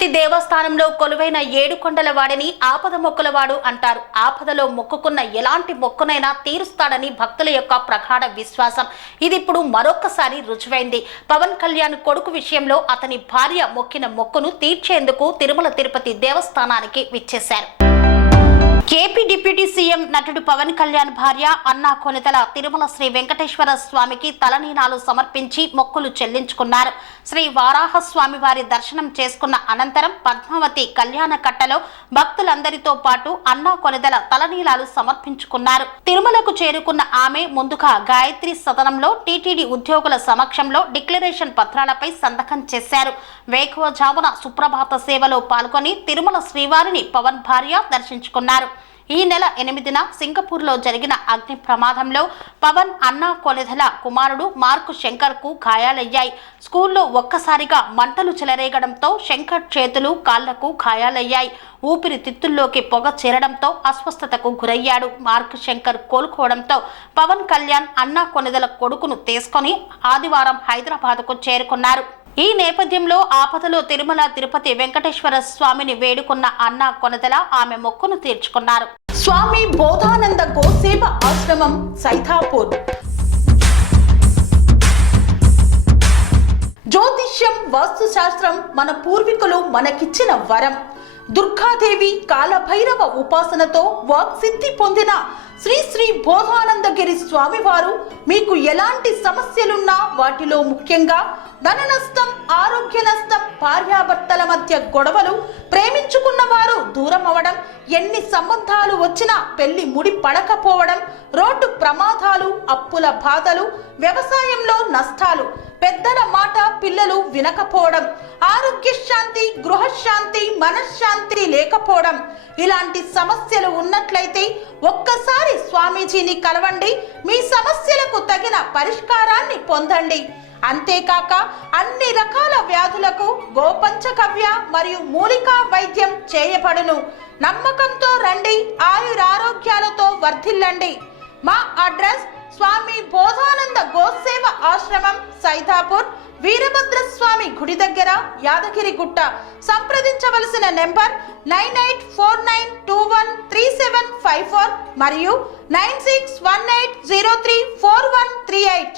తిరుపతి దేవస్థానంలో కొలువైన ఏడుకొండల వాడిని ఆపద మొక్కులవాడు అంటారు. ఆపదలో మొక్కుకున్న ఎలాంటి మొక్కునైనా తీరుస్తాడని భక్తుల యొక్క ప్రగాఢ విశ్వాసం. ఇది ఇప్పుడు మరొక్కసారి రుజువైంది. పవన్ కళ్యాణ్ కొడుకు విషయంలో అతని భార్య మొక్కిన మొక్కును తీర్చేందుకు తిరుమల తిరుపతి దేవస్థానానికి విచ్చేశారు. ఏపీ డిప్యూటీ సీఎం నటుడు పవన్ కళ్యాణ్ భార్య అన్నా కొనితల తిరుమల శ్రీ వెంకటేశ్వర స్వామికి తలనీలాలు సమర్పించి మొక్కులు చెల్లించుకున్నారు. శ్రీ వారాహ స్వామి వారి దర్శనం చేసుకున్న అనంతరం పద్మావతి కళ్యాణ కట్టలో భక్తులందరితో పాటు అన్నా కొనితల తలనీలాలు సమర్పించుకున్నారు. తిరుమలకు చేరుకున్న ఆమె ముందుగా గాయత్రి సదనంలో టీటీడీ ఉద్యోగుల సమక్షంలో డిక్లరేషన్ పత్రాలపై సంతకం చేశారు. వేకువజామున సుప్రభాత సేవలో పాల్గొని తిరుమల శ్రీవారిని పవన్ భార్య దర్శించుకున్నారు. ఈ నెల 8న సింగపూర్లో జరిగిన అగ్ని ప్రమాదంలో పవన్ అన్నా కొనిదల కుమారుడు మార్కు శంకర్కు గాయాలయ్యాయి. స్కూల్లో ఒక్కసారిగా మంటలు చెలరేగడంతో శంకర్ చేతులు కాళ్లకు గాయాలయ్యాయి. ఊపిరితిత్తుల్లోకి పొగ చేరడంతో అస్వస్థతకు గురయ్యాడు. మార్కు శంకర్ కోలుకోవడంతో పవన్ కళ్యాణ్ అన్నా కొనిదల కొడుకును తీసుకొని ఆదివారం హైదరాబాద్కు చేరుకున్నారు. ఈ నేపథ్యంలో ఆపదలో తిరుమల తిరుపతి వెంకటేశ్వర స్వామిని వేడుకున్న అన్నా కొనిదల ఆమె మొక్కును తీర్చుకున్నారు. స్వామి బోధానంద గోసేవ ఆశ్రమం సైథాపూర్. జ్యోతిష్యం, వాస్తుశాస్త్రం మన పూర్వీకులు మనకిచ్చిన వరం. దుర్గాదేవి, కాలభైరవ ఉపాసనతో వాక్సిద్ధి పొందిన శ్రీ శ్రీ బోధానందగిరి స్వామివారు మీకు ఎలాంటి సమస్యలున్నా, వాటిలో ముఖ్యంగా ధన నష్టం, ఆరోగ్య నష్టం, భార్యాభర్తల మధ్య గొడవలు, ప్రేమించుకున్న వారు దూరం అవడం, ఎన్ని సంబంధాలు వచ్చినా పెళ్లి ముడి పడకపోవడం, రోడ్డు ప్రమాదాలు, అప్పుల బాధలు, వ్యవసాయంలో నష్టాలు, పెద్దల మాట పిల్లలు వినకపోవడం, ఆరోగ్య శాంతి, గృహశాంతి, మనశ్శాంతి లేకపోవడం, ఇలాంటి సమస్యలు ఉన్నట్లయితే ఒక్కసారి స్వామీజీని కలవండి. మీ సమస్యలకు తగిన పరిష్కారాన్ని పొందండి. అంతేకాక అన్ని రకాల వ్యాధులకు గోపంచకవ్య మరియు మూలికా వైద్యం చేయబడును. నమ్మకంతో రండి, ఆయురారోగ్యాలతో వర్ధిల్లండి. మా అడ్రస్ స్వామి బోధానంద గోసేవ ఆశ్రమం, సైథాపూర్, వీరభద్రస్వామి గుడి దగ్గర, యాదగిరిగుట్ట. సంప్రదించవలసిన నెంబర్ 9849213754 మరియు 9618034138.